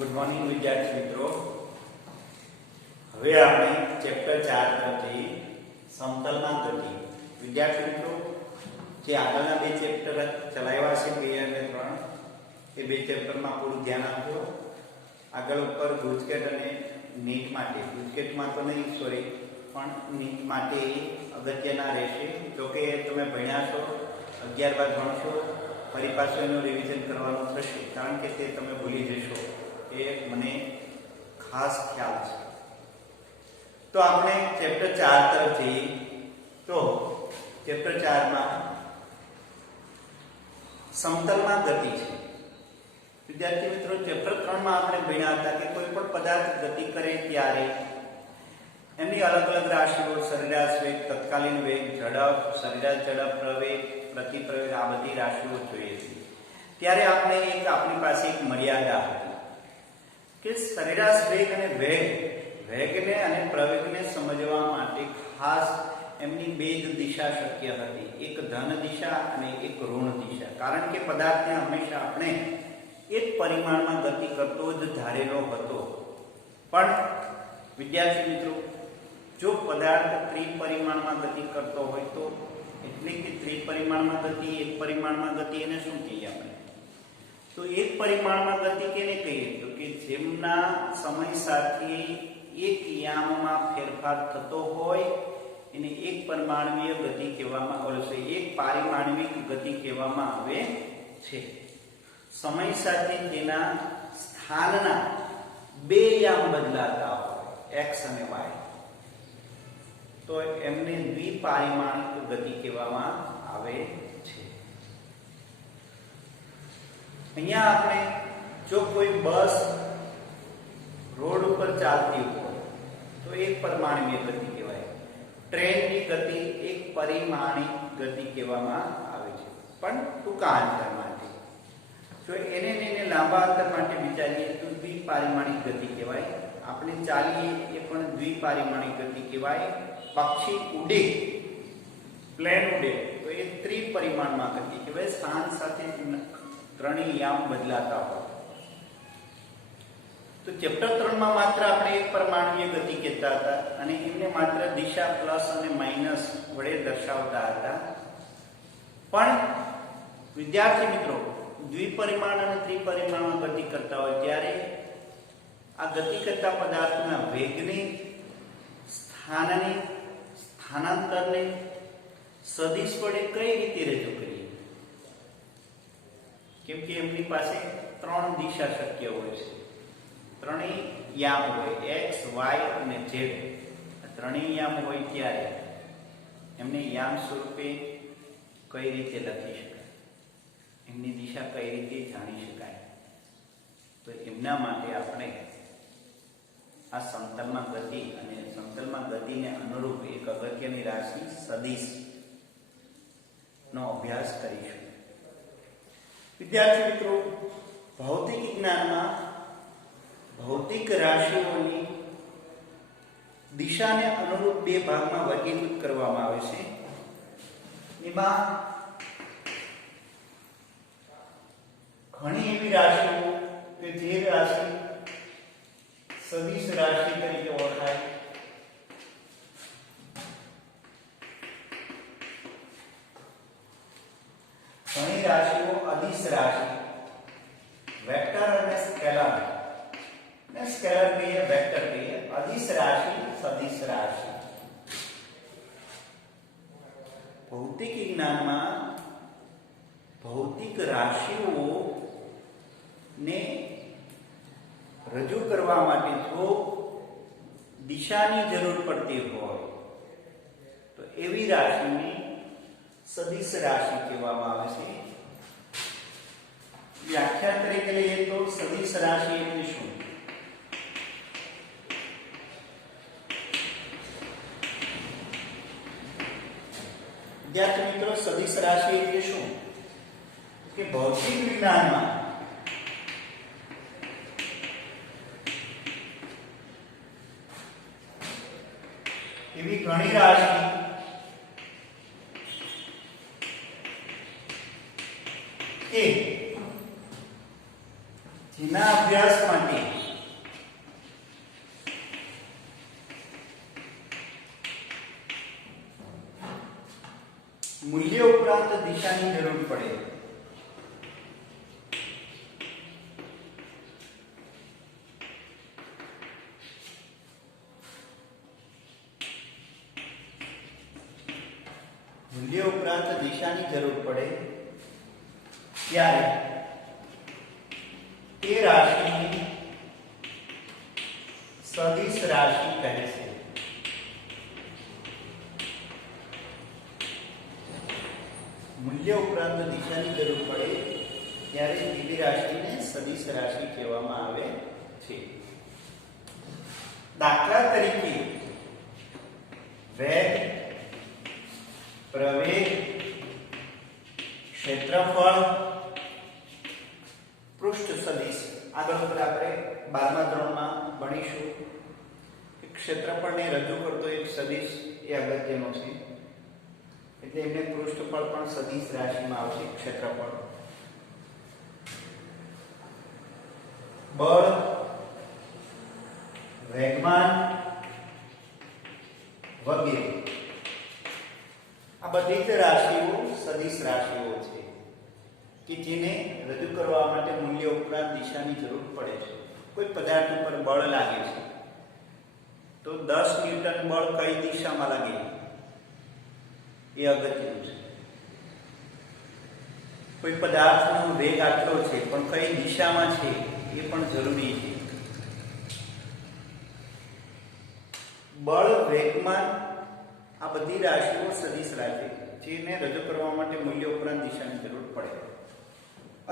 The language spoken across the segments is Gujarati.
ગુડ મોર્નિંગ વિદ્યાર્થી મિત્રો. હવે આપણે ચેપ્ટર 4 તરફ જઈએ, સમતલમાં ગતિ. વિદ્યાર્થી મિત્રો, જે આગળના બે ચેપ્ટર ચલાવ્યા છે 2 અને 3, એ બે ચેપ્ટરમાં પૂરું ધ્યાન આપજો. આગળ ઉપર ગુજકેટ અને નીટ માટે, ગુજકેટમાં તો નહીં સોરી, પણ નીટ માટે અગત્યના રહેશે. જોકે તમે ભણ્યા છો, 11 બાદ ભણશો, ફરી પાછું એનું રિવિઝન કરવાનું થશે, કારણ કે તે તમે ભૂલી જશો, એ મને ખાસ ખ્યાલ છે. તો આપણે ચેપ્ટર 4 તરફ જઈએ. તો ચેપ્ટર 4 માં સમતલમાં ગતિ છે. વિદ્યાર્થી મિત્રો, ચેપ્ટર 3 માં આપણે ભણ્યા હતા કે કોઈ પણ પદાર્થ ગતિ કરે ત્યારે એમની અલગ અલગ રાશિઓ, સરેરાશ વેગ, તત્કાલીન વેગ, ઝડપ, સરેરાશ ઝડપ, પ્રવેગ, પ્રતિપ્રવેગ, આ બધી રાશિઓ જોઈએ છે. ત્યારે આપણે આપણી પાસે એક મર્યાદા હતી કે સરેરાશ વેગ અને વેગને અને પ્રવેગને સમજવા માટે ખાસ એમની બે જ દિશા શક્ય હતી, એક ધન દિશા અને એક ઋણ દિશા. કારણ કે પદાર્થને હંમેશા આપણે એક પરિમાણમાં ગતિ કરતો જ ધારેલો હતો. પણ વિદ્યાર્થી મિત્રો, જો પદાર્થ ત્રિપરિમાણમાં ગતિ કરતો હોય તો, એટલે કે ત્રિપરિમાણમાં ગતિ, એક પરિમાણમાં ગતિ, એને શું કહીએ આપણે? તો એક પરિમાણમાં ગતિ કેને કહીએ? તો કે જેમના સમય સાથે એક યામમાં ફેરફાર થતો હોય એને એક પરિમાણીય ગતિ કહેવામાં આવે છે, એક પારિમાણિક ગતિ કહેવામાં આવે છે. સમય સાથે તેના સ્થાનના બે યામ બદલાતા હોય, x અને y, તો એમને દ્વિપારિમાણિક ગતિ કહેવામાં આવે છે. અહીંયા આપણે જો કોઈ બસ રોડ ઉપર ચાલતી હોય તો એક પરિમાણીય ગતિ કહેવાય. ટ્રેનની ગતિ એક પરિમાણિક ગતિ કહેવામાં આવે છે, પણ ટૂંકા અંતર માટે. જો એને લાંબા અંતર માટે વિચારીએ તો દ્વિપારિમાણિક ગતિ કહેવાય. આપણે ચાલીએ એ પણ દ્વિપારિમાણિક ગતિ કહેવાય. પક્ષી ઉડે, પ્લેન ઉડે તો એ ત્રિપરિમાણમાં ગતિ કહેવાય. સ્થાન સાથે ત્રણેય યામ બદલાતા હોય. તો ચેપ્ટર 3 માં માત્ર આપણે એક પરિમાણીય ગતિ કહેતા હતા અને એમને માત્ર દિશા પ્લસ અને માઇનસ વડે દર્શાવતા હતા. પણ વિદ્યાર્થી મિત્રો, દ્વિપરિમાણ અને ત્રિપરિમાણમાં ગતિ કરતા હોય ત્યારે આ ગતિ કરતા પદાર્થના વેગને, સ્થાનને, સ્થાનાંતરને સદિશ વડે કઈ રીતે રજૂ કરીએ? કેમ કે એમની પાસે 3 દિશા શક્ય હોય છે, ત્રણેય યામ હોય, x, y અને z. ત્રણેય યામ હોય ત્યારે એમને યામ સ્વરૂપે કઈ રીતે લખી શકાય, એમની દિશા કઈ રીતે જાણી શકાય? તો એમના માટે આપણે આ સમતલમાં ગતિ અને સમતલમાં ગતિને અનુરૂપ એક અગત્યની રાશિ સદિશ નો અભ્યાસ કરીશું. વિદ્યાર્થી મિત્રો, ભૌતિક વિજ્ઞાનમાં ભૌતિક રાશિઓની દિશાને અનુરૂપ બે ભાગમાં વર્ગીકૃત કરવામાં આવે છે. એમાં ઘણી એવી રાશિઓ કે જે રાશિ સદિશ રાશિ તરીકે ઓળખાય. ઘણી રાશિઓ અદિશ રાશિ, વેક્ટર અને સ્કેલર, ને સ્કેલર કહીએ, વેક્ટર કહીએ. અદિશ રાશિ, સદિશ રાશિ. ભૌતિક વિજ્ઞાનમાં ભૌતિક રાશિઓ ને રજૂ કરવા માટે જો દિશાની જરૂર પડતી હોય તો એવી રાશિને સદિશ રાશિ કહેવામાં આવે છે. વ્યાખ્યા તરીકે લઈએ તો સદિશ રાશિ એટલે શું? વિદ્યાર્થી મિત્રો, સદિશ રાશિ એટલે શું? કે ભૌતિક વિજ્ઞાનમાં એવી ઘણી રાશિ કે જેના અભ્યાસ માટે મૂલ્ય ઉપરાંત દિશાની જરૂર પડે. મૂલ્ય ઉપરાંત દિશાની જરૂર પડે ત્યારે તે રાશિની સદિશ રાશિ કહે છે. મૂલ્ય ઉપરાંત દિશાની જરૂર પડે ત્યારે તેવી રાશિને સદિશ રાશિ કહેવામાં આવે છે. દાખલા તરીકે વેગ, પ્રવેગ, ક્ષેત્રફળ, પૃષ્ઠ સદિશ. આગળ ઉપર આપણે 12મા ધોરણમાં ભણીશું કે ક્ષેત્રફળને રજૂ કરતો એક સદિશ એ અગત્યનો છે, એટલે એમને પૃષ્ઠફળ પણ સદિશ રાશિમાં આવશે. ક્ષેત્રફળ, બળ, વેગમાન વગેરે આ બધી જ રાશિઓ સદિશ રાશિઓ છે કે જેને રજૂ કરવા માટે મૂલ્ય ઉપરાંત દિશાની જરૂર પડે છે. કોઈ પદાર્થ ઉપર બળ લાગે છે તો 10 ન્યૂટન બળ કઈ દિશામાં લાગે એ અગત્યનું છે. કોઈ પદાર્થનો વેગ આટલો છે પણ કઈ દિશામાં છે એ પણ જરૂરી છે. બળ, વેગમાન આ બધી રાશિઓ સદિશ રાશિ જેને રજૂ કરવા માટે મૂલ્ય ઉપરાંત દિશાની જરૂર પડે.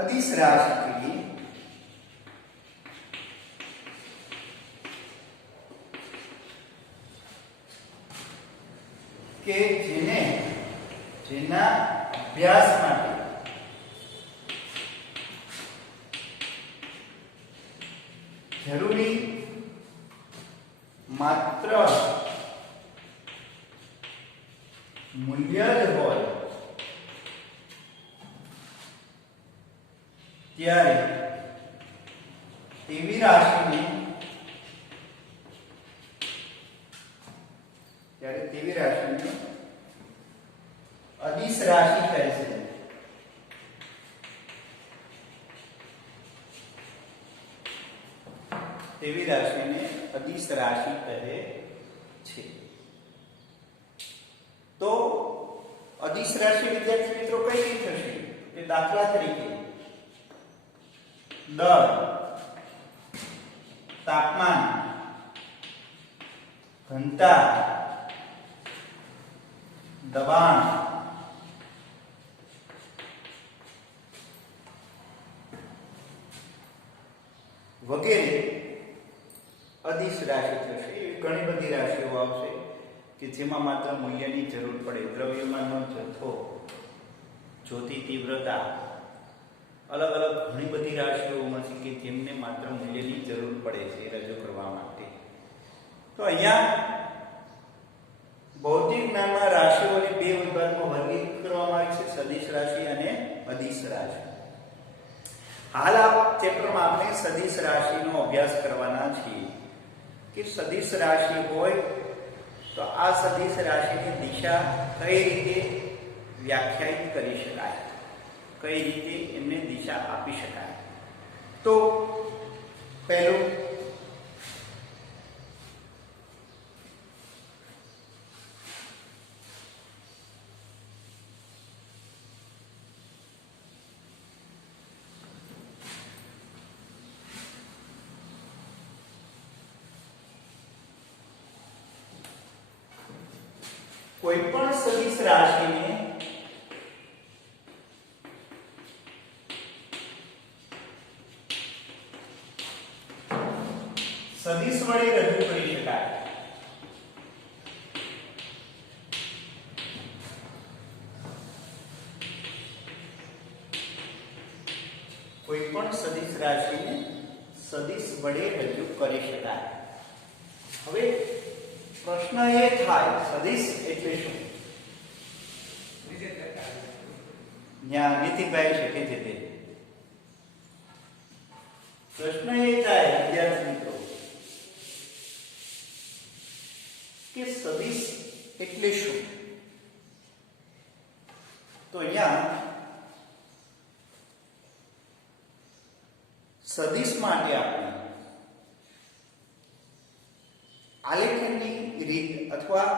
અદિશ રાશિ કે જેના અભ્યાસ માટે જરૂરી માત્ર મૂલ્ય જ હોય ત્યારે તેવી રાશિને અદિશ રાશિ કહે છે. તેવી રાશિને અદિશ રાશિ કહે છે. તો અદિશ રાશિ વિદ્યાર્થી મિત્રો કઈ રીતે થશે કે દાખલા તરીકે દર, તાપમાન, ઘનતા, દબાણ, વગેરે અદિશ રાશિ થશે. એવી ઘણી બધી રાશિઓ આવશે કે જેમાં માત્ર મૂલ્યની જરૂર પડે. દ્રવ્યમાનનો જથ્થો, જ્યોતિ તીવ્રતા, અલગ અલગ ઘણી બધી રાશિઓ મળશે કે જેમને માત્ર મૂલ્યની જરૂર પડે છે રજૂ કરવા માટે. તો અહીંયા ભૌતિક જ્ઞાનમાં રાશિઓને બે વિભાગમાં વર્ગીકૃત કરવામાં આવી છે, સદિશ રાશિ અને અદિશ રાશિ. હાલ આ ચેપ્ટરમાં આપણે સદિશ રાશિનો અભ્યાસ કરવાના છીએ કે સદિશ રાશિ હોય તો આ સદિશ રાશિની દિશા કઈ રીતે વ્યાખ્યાયિત કરી શકાય, કઈ રીતે એમને દિશા આપી શકાય. તો પહેલું કોઈ પણ સદિશ રાશિને સદિશ વડે રજૂ કરી શકાય. કોઈ પણ સદિશ રાશિને સદિશ વડે રજૂ કરી શકાય. હવે પ્રશ્ન એ થાય સદિશ એટલે શું? નીતિનભાઈ શકે છે તે પ્રશ્ન એ થાય વિદ્યાર્થી મિત્રો કે સદિશ એટલે શું? તો અહીંયા સદિશ માટે આપણે આલેખનની રીત અથવા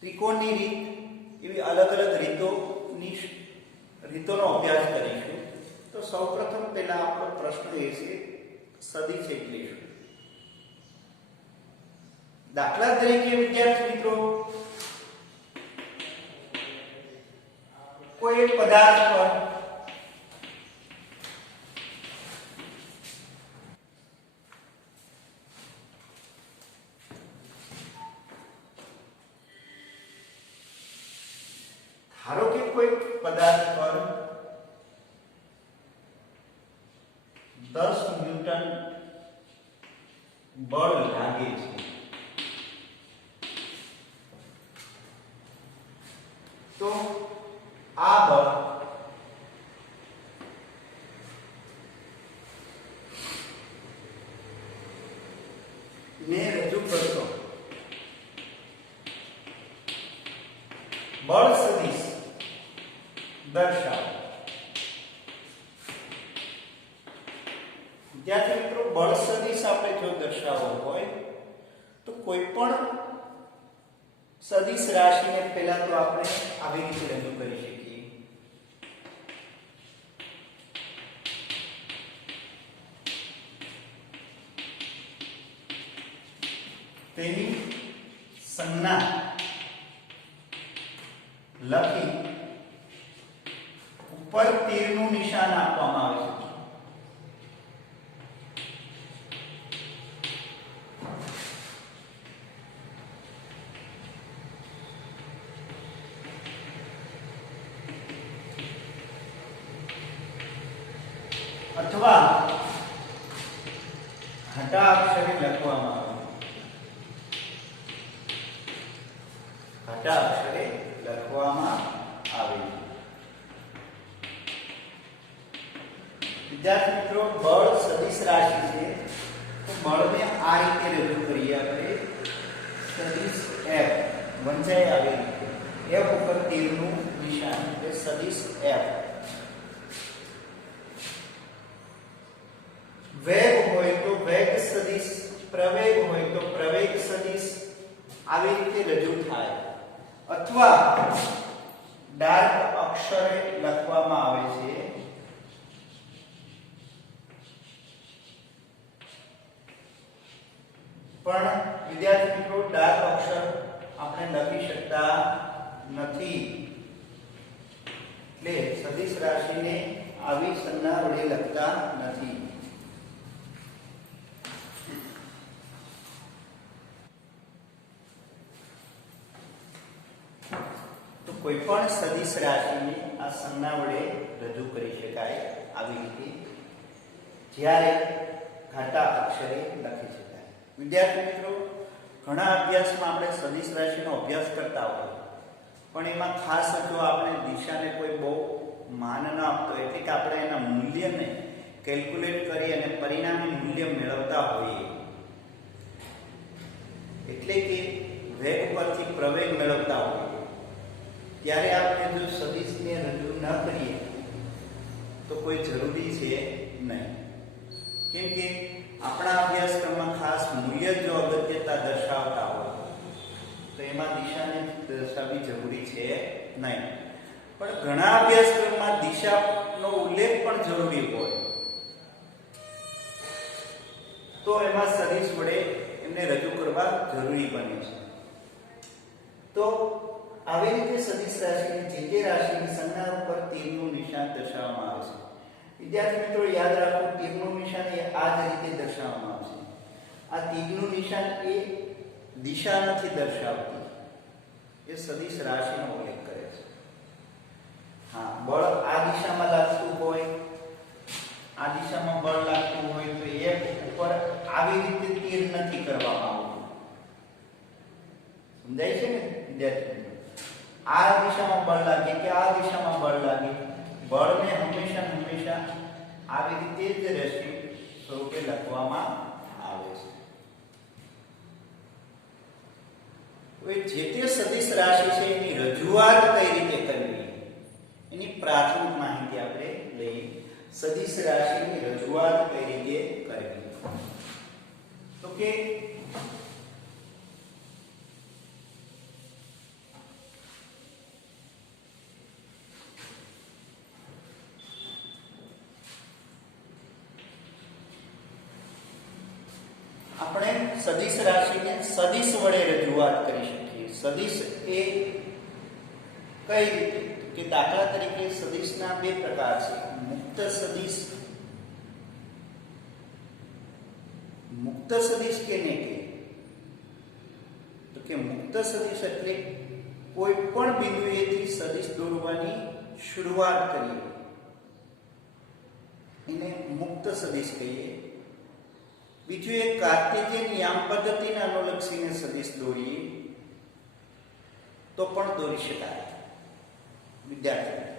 ત્રિકોણની રીત એવી અલગ અલગ રીતોનો અભ્યાસ કરીશું. તો સૌપ્રથમ પહેલા આપણો પ્રશ્ન એ છે સદિશ એટલે શું? દાખલા તરીકે વિદ્યાર્થી મિત્રો કોઈ પદાર્થ પર ધારો કે કોઈ પદાર્થ પર 10 ન્યૂટન બળ લાગે છે. તો આ બળ ને રજૂ કરતો બળ સદિશ દર્શાવો. વિદ્યાર્થી મિત્રો બળ સદિશ આપણે જો દર્શાવવો હોય તો કોઈ પણ સદિશ રાશિને પહેલા તો આપણે આવી રીતે રજૂ કરી શકીએ. તેની સંજ્ઞા લખી ઉપર તીરનું નિશાન આપવામાં આવે છે. અથવા ઘટા અક્ષરે લખવામાં આવે. ઘટા અક્ષરે લખવામાં આવે. વિદ્યાર્થી મિત્રો બળ સદિશ રાશિ છે તો બળને આ રીતે રજૂ કરીએ આપણે સદિશ F વંચાઈ આવી રીતે F ઉપર તીરનું નિશાન એટલે સદિશ F. વેગ હોય તો વેગ સદિશ, પ્રવેગ હોય તો પ્રવેગ સદિશ આવી રીતે રજૂ થાય. અથવા ડાર્ક અક્ષરે લખવામાં આવે છે. પણ વિદ્યાર્થી મિત્રો ડાર્ક અક્ષર આપણે લખી શકતા નથી એટલે સદિશ રાશિને આવી સંજ્ઞા વડે લખતા નથી. કોઈ પણ સદિશ રાશિને આ સંજ્ઞા વડે રજૂ કરી શકાય આવી રીતે જ્યારે ઘાટા અક્ષરે લખી શકાય. વિદ્યાર્થી મિત્રો ઘણા અભ્યાસમાં આપણે સદિશ રાશિનો અભ્યાસ કરતા હોય પણ એમાં ખાસ જો આપણે દિશાને કોઈ બહુ માન ન આપતો એટલે કે આપણે એના મૂલ્યને કેલ્ક્યુલેટ કરી અને પરિણામી મૂલ્ય મેળવતા હોઈએ એટલે કે વેગ પરથી પ્રવેગ મેળવતા હોઈએ ત્યારે આપણે જો સદિશને રજૂ ન કરીએ તો કોઈ જરૂરી છે નહીં. કેમ કે આપણા અભ્યાસક્રમમાં ખાસ મૂલ્ય જો અગત્યતા દર્શાવતા હોય તો એમાં દિશાને દર્શાવવી જરૂરી છે નહીં. પણ ઘણા અભ્યાસક્રમમાં દિશાનો ઉલ્લેખ પણ જરૂરી હોય તો એમાં સદિશ વડે એમને રજૂ કરવા જરૂરી બને છે. તો આવી રીતે સદિશ રાશિની જે રાશિની સંજ્ઞા ઉપર તીરનું નિશાન દર્શાવવામાં આવે છે. વિદ્યાર્થી મિત્રો યાદ રાખો તીરનું નિશાન એ આ જ રીતે દર્શાવવામાં આવે છે. આ તીરનું નિશાન એ દિશા નથી દર્શાવતી, એ સદિશ રાશિનો ઉલ્લેખ કરે છે. હા, બળ આ દિશામાં લાગતું હોય, આ દિશામાં બળ લાગતું હોય તો એક ઉપર આવી રીતે તીર નથી કરવામાં આવતું. સમજાય છે ને વિદ્યાર્થી? આ દિશામાં બળ લાગે કે આ દિશામાં બળ લાગે, બળને હંમેશા આવી રીતે જ રેશિયો સ્વરૂપે લખવામાં આવે છે. હવે જે તે સદિશ રાશિ છે એની રજૂઆત કઈ રીતે કરવી એની પ્રાથમિક માહિતી આપણે લઈએ. સદિશ રાશિની રજૂઆત કઈ રીતે કરવી તો કે આપણે સદિશ રાશિને સદિશ વડે રજૂઆત કરી શકીએ. સદિશ એ કઈ રીતે કે દાખલા તરીકે સદિશના બે પ્રકાર છે. મુક્ત સદિશ કેને કહે તો કે મુક્ત સદિશ એટલે કોઈ પણ બિંદુએથી સદિશ દોરવાની શરૂઆત કરીએ એને મુક્ત સદિશ કહીએ. બીજું એક કાર્ટેશિયન યામ પદ્ધતિને અનુલક્ષીને સદિશ દોરીએ તો પણ દોરી શકાય. વિદ્યાર્થી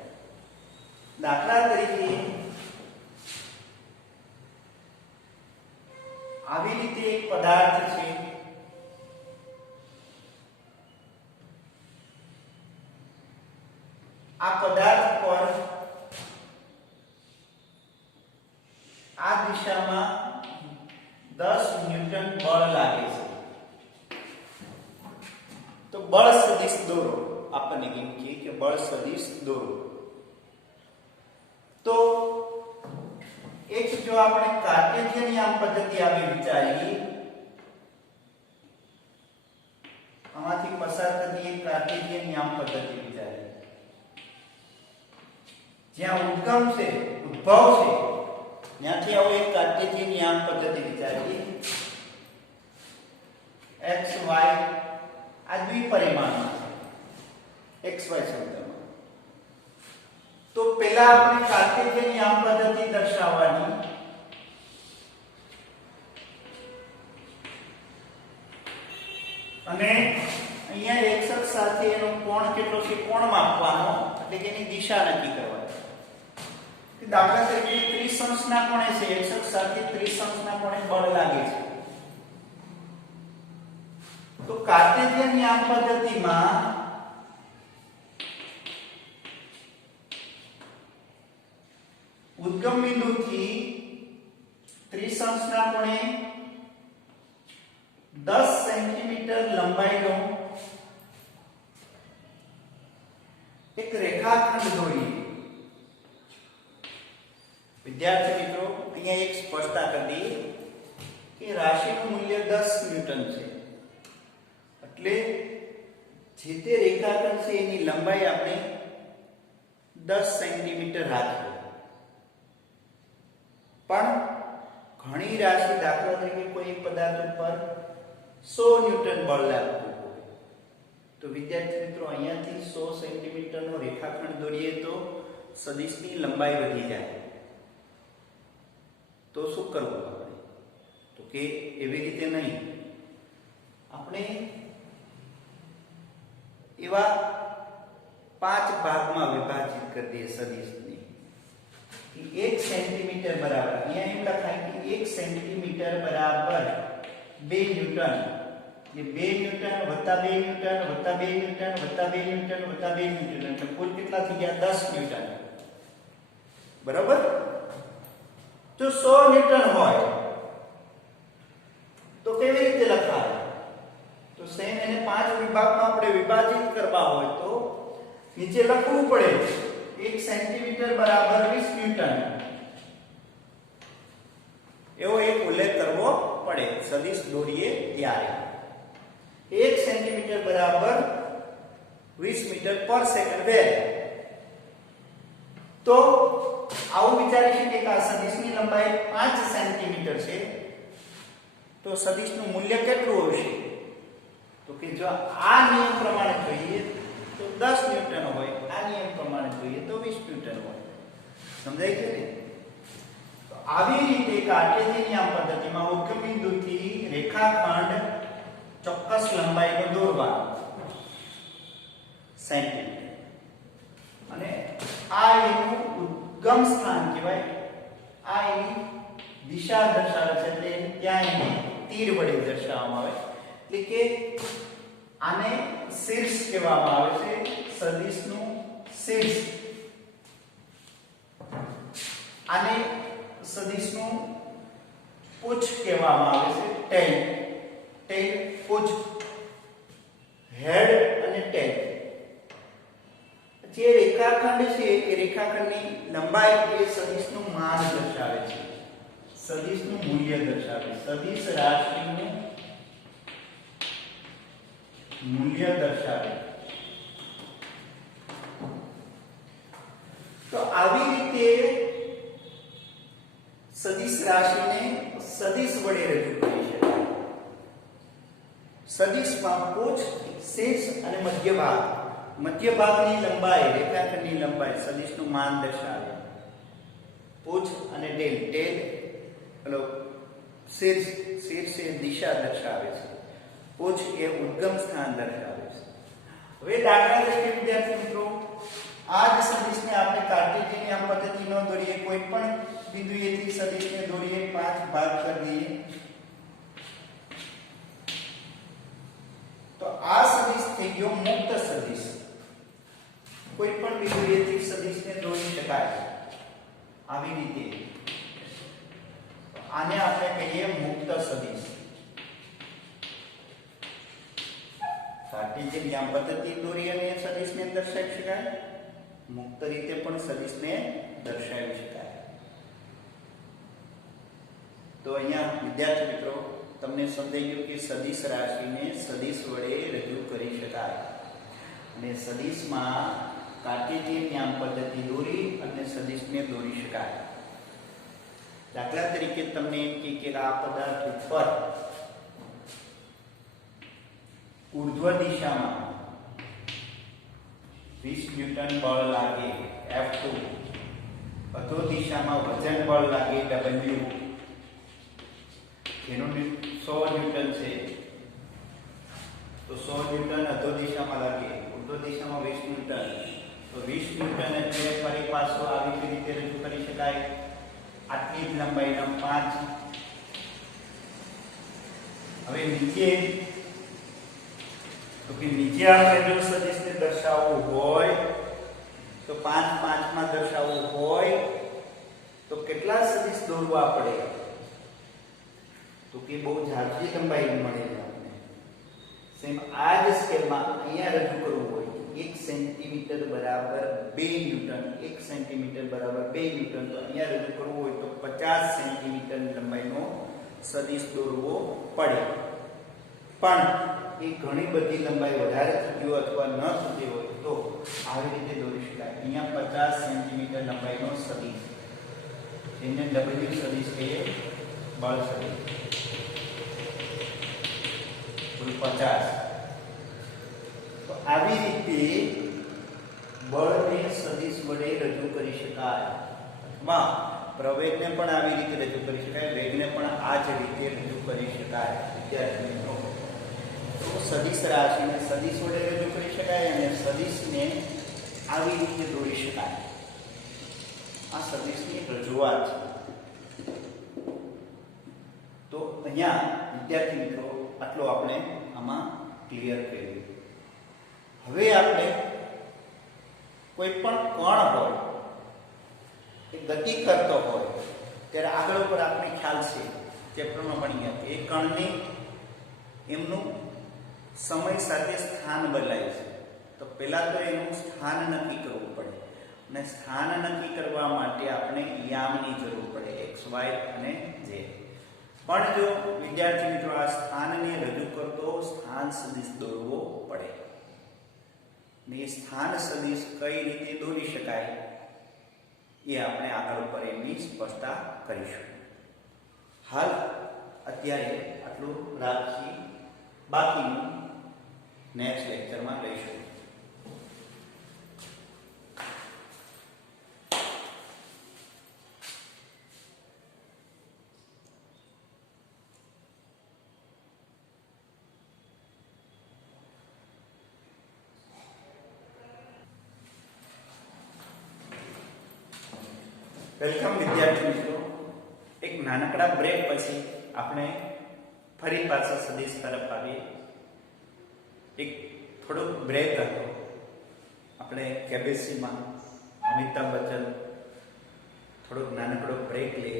દાખલા તરીકે આવી રીતે એક પદાર્થ છે. આ પદાર્થ પર આ દિશામાં 10 ન્યૂટન બળ લાગે છે. તો બળ સદિશ દોરો. આપણને એમ કહે કે બળ સદિશ દોરો. તો એક જો આપણે કાર્ટેશિયન યામ પદ્ધતિ આવી વિચારીએ, આમાંથી પસાર થતી એક કાર્ટેશિયન યામ પદ્ધતિ વિચારીએ જ્યાં ઉદ્ગમ છે, ઉદ્ભવ છે, ત્યાંથી આવો એક કાર્ટેશિયન યામ પદ્ધતિ વિચારીએ. x y આ દ્વિપરિમાણમાં છે, x y શબ્દમાં. તો પહેલા આપણે કાર્ટેશિયન યામ પદ્ધતિ દર્શાવવાની. અને અહીંયા x અક્ષ સાથે એનો કોણ કેટલો છે કોણ માપવાનો, એટલે કે એની દિશા નક્કી કરવાની. કે દાખલા તરીકે 30 અંશના કોણે છે, x અક્ષ સાથે 30 અંશના કોણે બળ લાગે છે. તો કાર્ટેશિયન યામ પદ્ધતિમાં ઉદ્ગમ બિંદુથી 30 અંશના કોણે 10 સેન્ટીમીટર લંબાઈનો એક રેખાખંડ દોરીએ. વિદ્યાર્થી મિત્રો અહીંયા એક સ્પષ્ટતા કરી દઈએ કે રાશિનું મૂલ્ય 10 ન્યૂટન છે. એટલે જે તે રેખાખંડ છે એની લંબાઈ આપણે 10 સેન્ટીમીટર રાખીએ. પણ ઘણી રાશિ દાખલા તરીકે કોઈ પદાર્થ ઉપર 100 ન્યૂટન બળ લાગતું હોય તો વિદ્યાર્થી મિત્રો અહીંયાથી 100 સેન્ટીમીટરનો રેખાખંડ દોરીએ તો સદિશની લંબાઈ વધી જાય. તો શું કરવું આપણે? તો કે એવી રીતે નહીં. આપણે એવા 5 ભાગમાં વિભાજિત કરી દઈએ સદિશને. 1 સેન્ટીમીટર બરાબર, અહીંયા એમ લખાય કે 1 સેન્ટીમીટર બરાબર 2 ન્યૂટન. એટલે 2 ન્યૂટન વત્તા 2 ન્યૂટન વત્તા 2 ન્યૂટન વત્તા 2 ન્યૂટન વત્તા 2 ન્યૂટન, એટલે કુલ કેટલા થઈ ગયા? 10 ન્યૂટન. બરાબર? જો 100 ન્યૂટન હોય તો કેવી રીતે લખાય? તો સેમ એને 5 વિભાગમાં આપણે વિભાજિત કરવા હોય તો નીચે લખવું પડે 1 સેન્ટીમીટર બરાબર 20 ન્યૂટન. એવો એક ઉલ્લેખ કરવો પડે સદિશ દોરીએ ત્યારે. 1 સેન્ટીમીટર બરાબર 20 મીટર પર સેકન્ડ વેગ. તો આવું વિચારી શકીએ કે આ સદિશની લંબાઈ 5 સેન્ટીમીટર છે તો સદિશનું મૂલ્ય કેટલું હશે? તો કે જો આ નિયમ પ્રમાણે જોઈએ તો 10 ન્યૂટન હોય, આ નિયમ પ્રમાણે જોઈએ તો 20 ન્યૂટન હોય. સમજાય છે ને? તો આવી રીતે કાર્ટેશિયન યામ પદ્ધતિમાં ઉદ્ગમ બિંદુથી રેખાખંડ ચોક્કસ લંબાઈનો દોરવાનો સેન્ટીમીટર, અને આ એનું ઉદ્ગમ સ્થાન કહેવાય. આ એની દિશા દર્શાવે છે એટલે ત્યાં એને તીર વડે દર્શાવવામાં આવે એટલે કે આને શીર્ષ કહેવામાં આવે છે સદિશનું શીર્ષ આને સદિશનું પૂછ કહેવામાં આવે છે ટેલ પૂછ હેડ અને ટેલ જે રેખાખંડ છે એ રેખાખંડની લંબાઈ એ સદિશનું માન દર્શાવે છે સદિશનું મૂલ્ય દર્શાવે સદિશ રાશિનું મૂલ્ય દર્શાવે તો આવી રીતે સદિશ રાશિને સદિશ વડે રજૂ કરી શકાય સદિશમાં પૂછ શીર્ષ અને મધ્ય ભાગની લંબાઈ રેખાખંડની લંબાઈ સદિશનું માન દર્શાવે પૂછ અને ટેલ એટલે શીર્ષ એ દિશા દર્શાવે છે પૂછ એ ઉદ્ગમ સ્થાન દર્શાવે છે હવે દાખલા તરીકે વિદ્યાર્થી મિત્રો આ જ સદિશને આપણે કાર્ટેશિયન યામ પદ્ધતિનો દોરીએ કોઈ પણ બિંદુએથી સદિશને દોરીએ 5 ભાગ કરી દઈએ તો આ સદિશ થઈ ગયો મુક્ત સદિશ કોઈ પણ બિંદુએથી સદિશને દોરી શકાય આવી રીતે આને આપણે કહીએ મુક્ત સદિશ કાર્ટેશિયન યામ પદ્ધતિ દોરી અને સદિશને દર્શાવી શકાય મુક્ત રીતે પણ સદિશને દર્શાવી શકાય તો અહીંયા વિદ્યાર્થી મિત્રો તમને સમજાઈ ગયું કે સદિશ રાશિને સદિશ વડે રજૂ કરી શકાય અને સદિશમાં કાર્ટેશિયન યામ પદ્ધતિ દોરી અને સદિશને દોરી શકાય દાખલા તરીકે તમને એમ કે આ પદાર્થ ઉપર ઉર્ધ્વ દિશામાં 20 ન્યૂટન બળ લાગે F2 અધો દિશામાં વજન બળ લાગે W જેનું 100 ન્યૂટન છે તો 100 ન્યૂટન અધો દિશામાં લાગે ઉર્ધ્વ દિશામાં 20 ન્યૂટન તો 20 ન્યૂટન એટલે ફરી પાછો આવી રીતે રજૂ કરી શકાય આટલી જ લંબાઈનો 5 હવે નીચે તો કે નીચે આપણે જો સદિશને દર્શાવવું હોય તો 5 5 માં દર્શાવવું હોય તો કેટલા સદિશ દોરવા પડે તો કે બહુ ઝાઝી લંબાઈ મળે આપણને સેમ આ જ સ્કેલમાં અહીંયા રજૂ કરવું હોય 1 સેન્ટીમીટર બરાબર 2 ન્યૂટન 1 સેન્ટીમીટર બરાબર 2 ન્યૂટન તો અહીંયા રજૂ કરવું હોય તો 50 સેન્ટીમીટર લંબાઈનો સદિશ દોરવો પડે પણ એ ઘણી બધી લંબાઈ વધારે થતી હોય અથવા ન થતી હોય તો આવી રીતે દોરી શકાય અહીંયા 50 સેન્ટીમીટર લંબાઈનો સદિશ એને W સદિશ કહીએ બળ સદિશ કુલ 50 તો આવી રીતે બળને સદિશ વડે રજૂ કરી શકાય અથવા પ્રવેગને પણ આવી રીતે રજૂ કરી શકાય વેગને પણ આ જ રીતે રજૂ કરી શકાય વિદ્યાર્થી મિત્રો તો સદિશ રાશિને સદિશ વડે રજૂ કરી શકાય અને સદિશને આવી રીતે દોરી શકાય આ સદિશની રજૂઆત છે તો અહીંયા વિદ્યાર્થી મિત્રો આટલો આપણે આમાં ક્લિયર કર્યું હવે આપણે કોઈ પણ કણ હોય એ ગતિ કરતો હોય ત્યારે આગળ ઉપર આપણે ખ્યાલ છે ચેપ્ટરમાં ભણી ગયા એ કણને એમનું સમય સાથે સ્થાન બદલાય છે તો પહેલા તો એનું સ્થાન નક્કી કરવું પડે અને સ્થાન નક્કી કરવા માટે આપણે યામની જરૂર પડે x y અને z પણ જો વિદ્યાર્થી મિત્રો આ સ્થાનને રજૂ કરતો સ્થાન સદિશ દોરવો પડે ને એ સ્થાન સદિશ કઈ રીતે દોરી શકાય એ આપણે આગળ ઉપર એની સ્પષ્ટતા કરીશું હાલ અત્યારે આટલું રાખી બાકીનું નેક્સ્ટ લેક્ચરમાં લઈશું વેલકમ વિદ્યાર્થી મિત્રો. એક નાનકડા બ્રેક પછી આપણે ફરી પાછા સદીશ તરફ આવીએ. એક થોડોક બ્રેક હતો આપણે કેબીસીમાં. અમિતાભ બચ્ચન થોડોક નાનકડો બ્રેક લે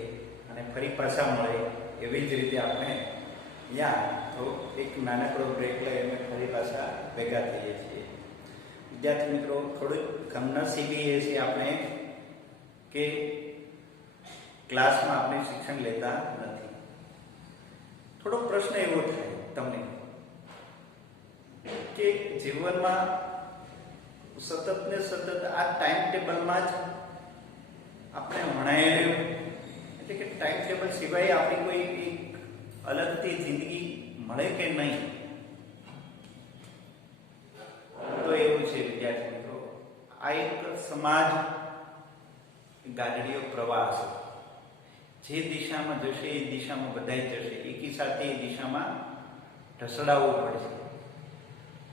અને ફરી પાછા મળે, એવી જ રીતે આપણે તો એક નાનકડો બ્રેક લઈ અને ફરી પાછા ભેગા થઈએ છીએ. વિદ્યાર્થી મિત્રો, થોડુંક કમનસીબી એ છે આપણે કે ક્લાસમાં આપણે શિક્ષણ લેતા નથી. થોડો પ્રશ્ન એવો થાય તમને કે જીવનમાં સતત ને સતત આ ટાઈમ ટેબલમાં જ આપણે ભણાયેલું, એટલે કે ટાઈમ ટેબલ સિવાય આપણી કોઈ એક અલગથી જિંદગી મળે કે નહીં? તો એવું છે વિદ્યાર્થી મિત્રો, આ એક સમાજ ગાડડીઓ પ્રવાસ, જે દિશામાં જશે એ દિશામાં બધાય જશે, એકી સાથે એ દિશામાં ઢસડાવવું પડશે.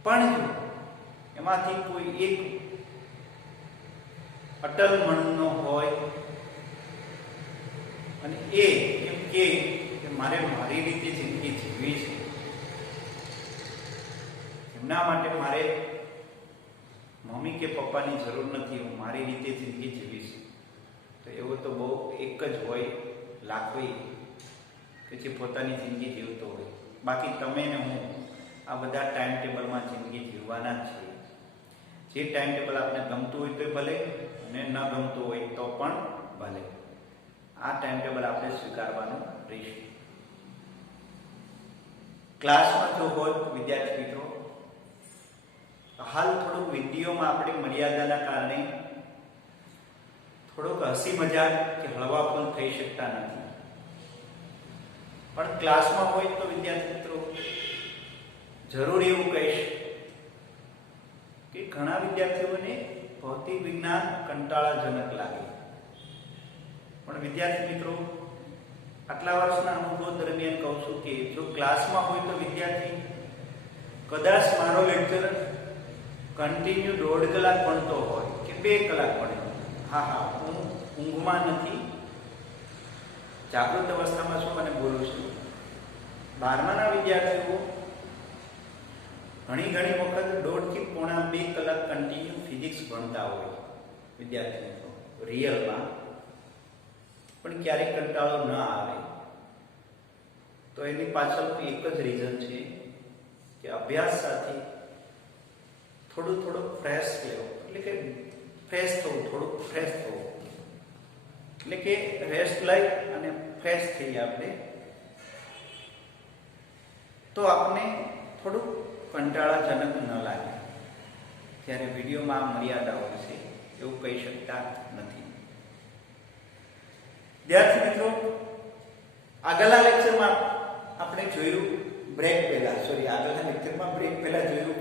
પણ જો એમાંથી કોઈ એક અટલ મનનો હોય અને એ એમ કે મારે મારી રીતે જિંદગી જીવવી છે, એમના માટે મારે મમ્મી કે પપ્પાની જરૂર નથી, હું મારી રીતે જિંદગી જીવીશ, તો એવો તો બહુ એક જ હોય લાખો કે જે પોતાની જિંદગી જીવતો હોય. બાકી તમે ને હું આ બધા ટાઈમ ટેબલમાં જિંદગી જીવવાના જ છીએ. જે ટાઈમ ટેબલ આપણે ગમતું હોય તો ભલે, અને ન ગમતું હોય તો પણ ભલે, આ ટાઈમ ટેબલ આપણે સ્વીકારવાનું રહેશે. ક્લાસમાં જો હોય વિદ્યાર્થી મિત્રો, હાલ થોડુંક વિડીયોમાં આપણે મર્યાદાના કારણે થોડોક હસી મજાક કે હળવાપણ થઈ શકતા નથી. પણ ક્લાસમાં હોય તો વિદ્યાર્થી મિત્રો જરૂર એવું કહીશ કે ઘણા વિદ્યાર્થીઓને ભૌતિક વિજ્ઞાન કંટાળાજનક લાગે. પણ વિદ્યાર્થી મિત્રો, આટલા વર્ષના અનુભવ દરમિયાન કહું છું કે જો ક્લાસમાં હોય તો વિદ્યાર્થી કદાચ મારો લેક્ચર કન્ટિન્યુ 1.5 કલાક ભણતો હોય કે 2 કલાક ભણે, હું ઊંઘમાં નથી, જાગૃત અવસ્થામાં છું અને બોલું છું. 12માના વિદ્યાર્થીઓ ઘણી વખત 1.5 થી પોણા 2 કલાક કન્ટિન્યુ ફિઝિક્સ ભણતા હોય વિદ્યાર્થી મિત્રો રિયલમાં, પણ ક્યારેક કંટાળો ન આવે. તો એની પાછળ એક જ રીઝન છે કે અભ્યાસ સાથે થોડું ફ્રેશ લેવો, એટલે કે ફ્રેશ થવું, એટલે કે રેસ્ટ લઈ અને ફ્રેશ થઈએ આપણે, તો આપણે થોડુંક કંટાળાજનક ન લાગે. ત્યારે વિડીયોમાં મર્યાદાઓ છે એવું કહી શકતા નથી. વિદ્યાર્થી મિત્રો, આગળના લેક્ચરમાં આપણે જોયું આગળના લેક્ચરમાં બ્રેક પહેલા જોયું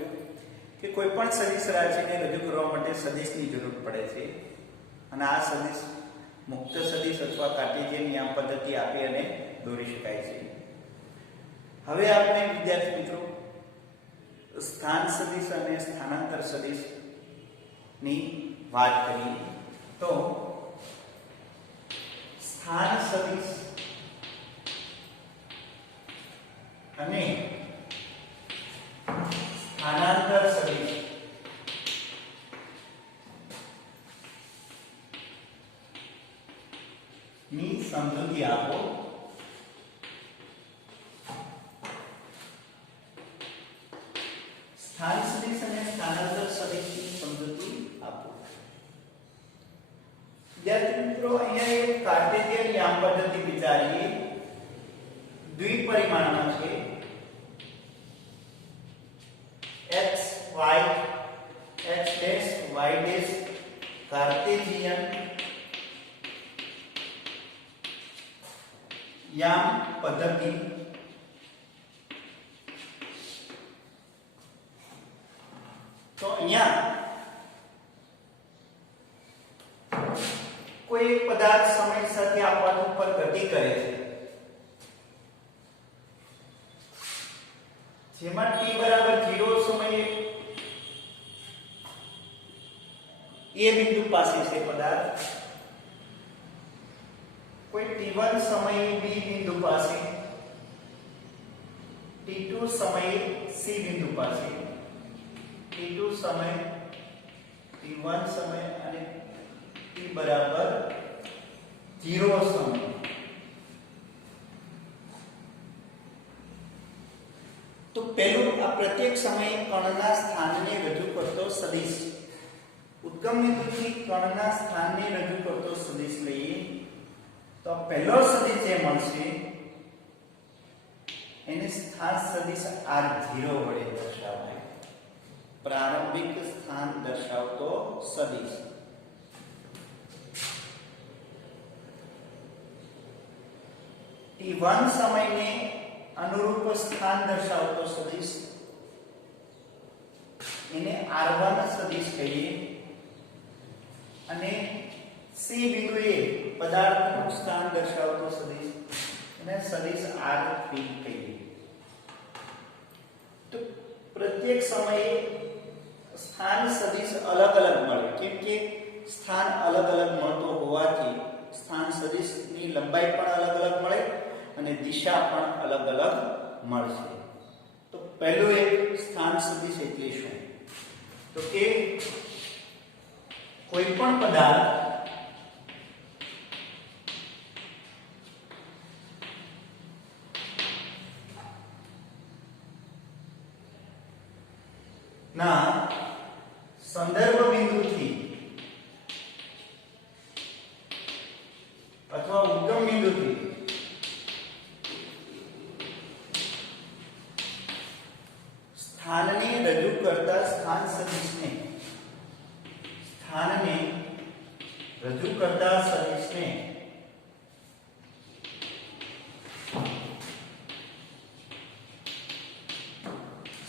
કે કોઈ પણ સદિશ રાશિને રજૂ કરવા માટે સદિશની જરૂર પડે છે, અને આ સદિશ મુક્ત સદિશ અથવા કાર્ટેશિયન યામ પદ્ધતિ આપી અને દોરી શકાય છે. હવે આપણે વિદ્યાર્થી મિત્રો સ્થાન સદિશ અને સ્થાનાંતર સદિશ ની વાત કરીએ તો સ્થાન સદિશ અને સ્થાનાંતર સદિશ ની સમજૂતી આપો. સ્થાન સદિશ અને સ્થાનાંતર સદિશની સમજૂતી આપો. વિદ્યાર્થી મિત્રો, અહીંયા એક કાર્ટેશિયન યામ પદ્ધતિ વિચારીએ. દ્વિપરિમાણમાં છે. x y x dash y dash Cartesian યામ પદ્ધતિ તો અહીંયા કોઈ એક પદાર્થ સમય સાથે આપવાદ ઉપર ગતિ કરે છે, જેમાં t બરાબર 0 સમયે એ બિંદુ પાસે છે પદાર્થ, कोई t1 સમયે b બિંદુ પાસે, t2 સમયે c બિંદુ પાસે, t2 સમય, t1 સમય અને t બરાબર 0 સમય. તો પહેલું આ પ્રત્યેક સમયે કણના સ્થાનને રજૂ કરતો સદિશ, ઉદ્ગમ બિંદુથી કણના સ્થાનને રજૂ કરતો સદિશ લઈએ તો પહેલો સદિશ જે મળશે એને સ્થાન સદિશ r0 વડે દર્શાવાય, પ્રારંભિક સ્થાન દર્શાવતો સદિશ. t1 સમયને અનુરૂપ સ્થાન દર્શાવતો સદિશ એને r1 સદિશ કહીએ અને c બિંદુએ પદાર્થનું સ્થાન દર્શાવતો સદિશ એને સદિશ r3 કહીએ. તો પ્રત્યેક સમયે સ્થાન સદિશ અલગ અલગ મળે, કેમ કે સ્થાન અલગ અલગ મળતો હોવાથી સ્થાન સદિશની લંબાઈ પણ અલગ અલગ મળે અને દિશા પણ અલગ અલગ મળશે. તો પહેલું એક સ્થાન સદિશ એટલે શું? તો કે કોઈ પણ પદાર્થ ના સંદર્ભ બિંદુથી અથવા ઉદ્ગમ બિંદુથી સ્થાનને રજૂ કરતા સ્થાન સદિશને, સ્થાનને રજૂ કરતા સદિશને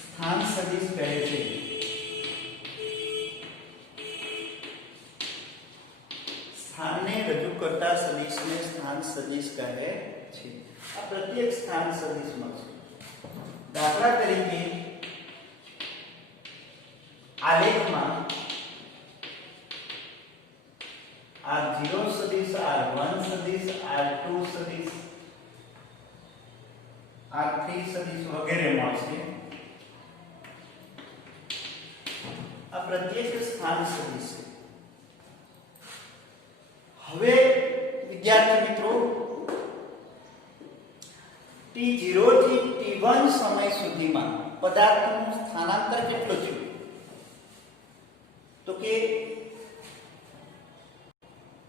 સ્થાન સદિશ કહે છે. સ્થાનને રજૂ કરતા સદિશને સ્થાન સદિશ કહે છે. આ પ્રત્યેક સ્થાન સદિશમાં છે. દાખલા તરીકે આલેખમાં r0 સદિશ, r1 સદિશ, r2 સદિશ, r3 સદિશ વગેરે મળશે. આ પ્રત્યેક સ્થાન સદિશ છે. હવે વિદ્યાર્થી મિત્રો t0 થી t1 સમય સુધીમાં પદાર્થનું સ્થાનાંતર કેટલું છે? તો કે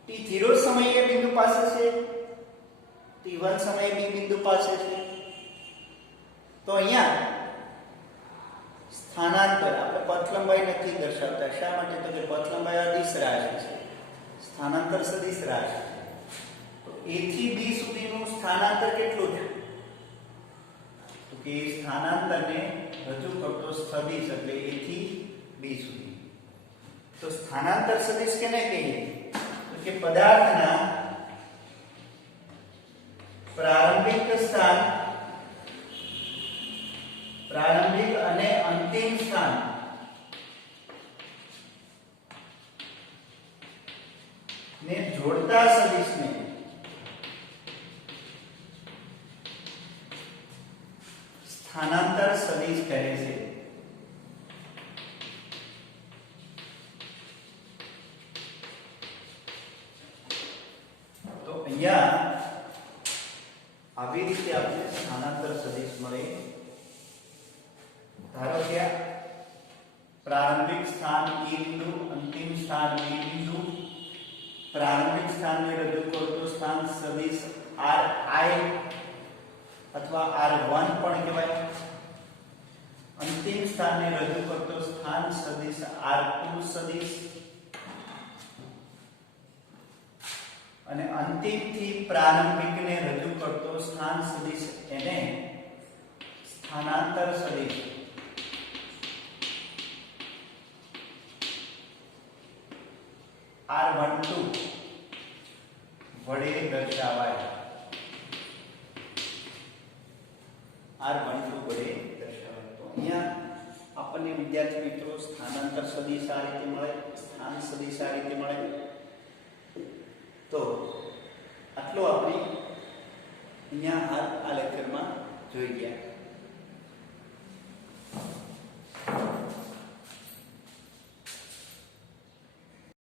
t0 સમયે બિંદુ પાસે છે, t1 સમયે b બિંદુ પાસે છે. તો અહીંયા સ્થાનાંતર આપણે પથ લંબાઈ નથી દર્શાવતા. શા માટે? તો કે પથ લંબાઈ અદિશ રાશિ છે, સ્થાનાંતર સદિશ રાશિ છે. તો a થી b સુધીનું સ્થાનાંતર કેટલું છે? તો કે સ્થાનાંતરને રજૂ કરતો સદિશ એટલે a થી b સુધી. તો સ્થાનાંતર સદિશ કેને કહીએ? તો કે પદાર્થના પ્રારંભિક સ્થાન, પ્રારંભિક અને અંતિમ સ્થાન ને જોડતા સદિશને સ્થાનાંતર સદિશ કહે છે. તો અહીંયા આવી રીતે આપણે સ્થાનાંતર સદિશ મળે. ધારો કે પ્રારંભિક સ્થાન a બિંદુ, અંતિમ સ્થાન b બિંદુ, પ્રારંભિક સ્થાનને રજૂ કરતો સ્થાન સદિશ ri અથવા r1 પણ કહેવાય, અંતિમ સ્થાનને રજૂ કરતો સ્થાન સદિશ r2 સદિશ અને અંતિમથી પ્રારંભિકને રજૂ કરતો સ્થાન સદિશ એને સ્થાનાંતર સદિશ r12 વડે દર્શાવાય. r12 વડે દર્શાવાય. તો અહીંયા આપણને વિદ્યાર્થી મિત્રો સ્થાનાંતર સદિશ આ રીતે મળે, સ્થાન સદિશ આ રીતે મળે. તો આટલું આપણે અહીંયા આ લેક્ચરમાં જોઈ ગયા.